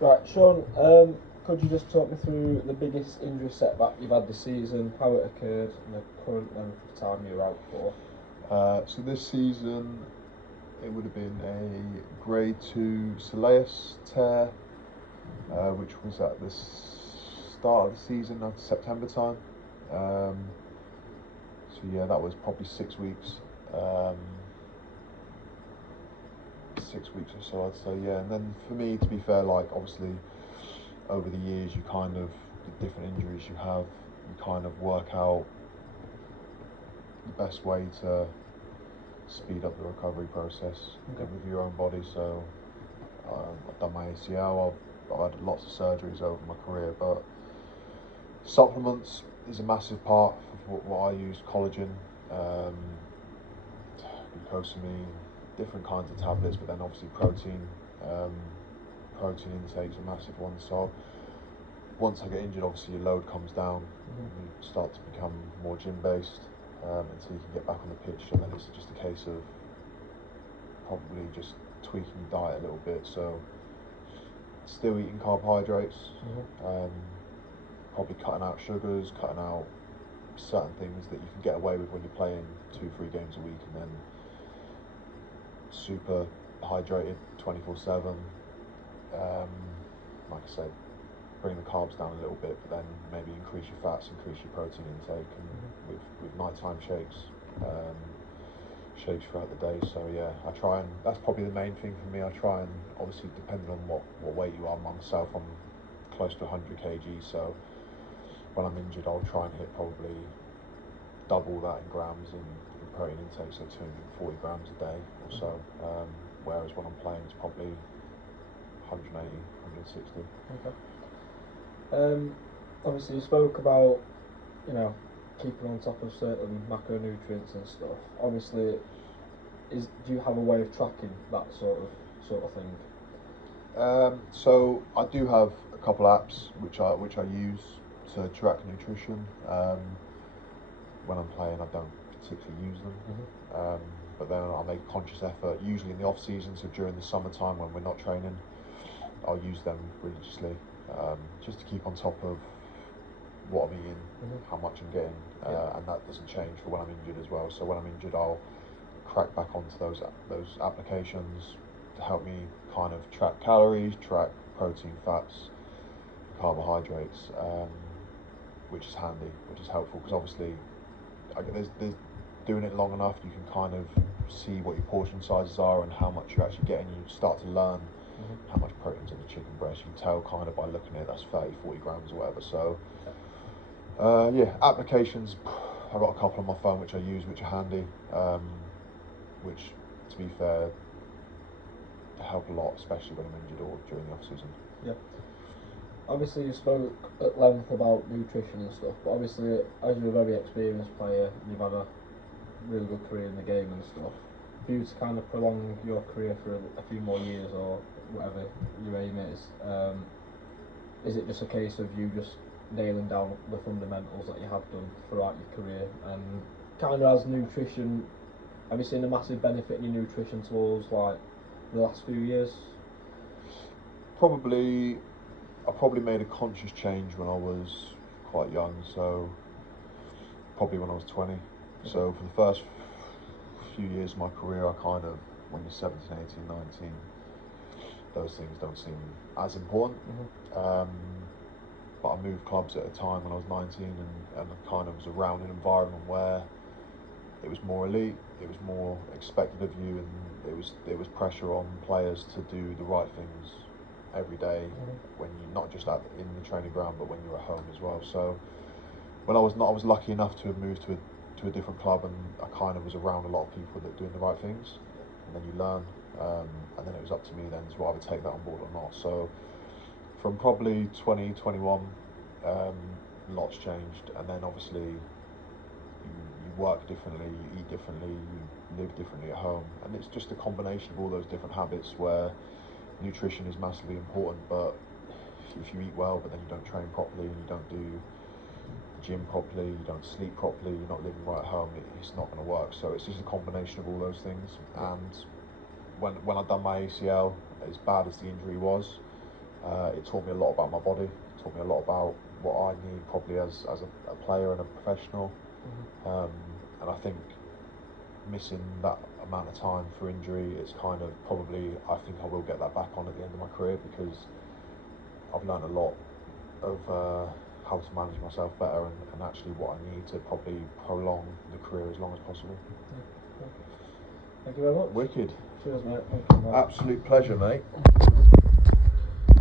Right, Sean, could you just talk me through the biggest injury setback you've had this season, how it occurred, and the current length of time you're out for? So this season, it would have been a grade 2 soleus tear, which was at the start of the season, at September time. So yeah, that was probably 6 weeks. 6 weeks or so, I'd say, yeah. And then for me, to be fair, like obviously over the years, you kind of, the different injuries you have, you kind of work out the best way to speed up the recovery process with your own body. So I've done my ACL, I've had lots of surgeries over my career, but supplements is a massive part of what I use. Collagen, glucosamine, different kinds of tablets, but then obviously protein. Protein intake is a massive one. So once I get injured, obviously your load comes down, you start to become more gym based until you can get back on the pitch, and then it's just a case of probably just tweaking your diet a little bit. So still eating carbohydrates, probably cutting out sugars, cutting out certain things that you can get away with when you're playing 2-3 games a week, and then super hydrated 24/7. Like I said, bring the carbs down a little bit, but then maybe increase your fats, increase your protein intake, and with nighttime shakes throughout the day. So yeah, I try, and that's probably the main thing for me. I try, and obviously depending on what weight you are, myself, I'm close to 100 kg, so when I'm injured I'll try and hit probably double that in grams in protein intake, so 240 grams a day or so, whereas when I'm playing it's probably 180, 160. Okay. Obviously you spoke about, keeping on top of certain macronutrients and stuff. Obviously, do you have a way of tracking that sort of thing? So I do have a couple apps which I use to track nutrition. When I'm playing, I don't particularly use them, but then I'll make a conscious effort, usually in the off season, so during the summertime when we're not training, I'll use them religiously, just to keep on top of what I'm eating, how much I'm getting, and that doesn't change for when I'm injured as well. So when I'm injured, I'll crack back onto those applications to help me kind of track calories, track protein, fats, carbohydrates, which is handy, which is helpful, because obviously there's doing it long enough, you can kind of see what your portion sizes are and how much you're actually getting. You start to learn how much protein's in the chicken breast. You can tell kind of by looking at it, that's 30-40 grams or whatever. So yeah, applications, I've got a couple on my phone which I use, which are handy, which, to be fair, help a lot, especially when I'm injured or during the off season. Yeah. Obviously you spoke at length about nutrition and stuff, but obviously as you're a very experienced player, you've had a really good career in the game and stuff, for you to kind of prolong your career for a few more years or whatever your aim is it just a case of you just nailing down the fundamentals that you have done throughout your career? And kind of as nutrition, have you seen a massive benefit in your nutrition towards like the last few years? I probably made a conscious change when I was quite young, so probably when I was 20. So for the first few years of my career, I kind of, when you're 17, 18, 19, those things don't seem as important. But I moved clubs at a time when I was 19, and I kind of was around an environment where it was more elite, it was more expected of you, and there was pressure on players to do the right things every day, when you're not just in the training ground, but when you're at home as well. So when I was lucky enough to have moved to a different club, and I kind of was around a lot of people that are doing the right things, and then you learn, and then it was up to me then to either take that on board or not. So from probably 20, 21, lots changed, and then obviously you work differently, you eat differently, you live differently at home, and it's just a combination of all those different habits where nutrition is massively important. But if you eat well but then you don't train properly, and you don't do the gym properly, you don't sleep properly, you're not living right at home, it's not going to work. So it's just a combination of all those things. And when I done my ACL, as bad as the injury was, It taught me a lot about my body. It taught me a lot about what I need probably as a player and a professional. And I think missing that amount of time for injury, it's kind of probably, I think I will get that back on at the end of my career, because I've learned a lot of how to manage myself better, and actually what I need to probably prolong the career as long as possible. Thank you very much. Wicked. Cheers, mate. Thank you, mate. Absolute pleasure, mate.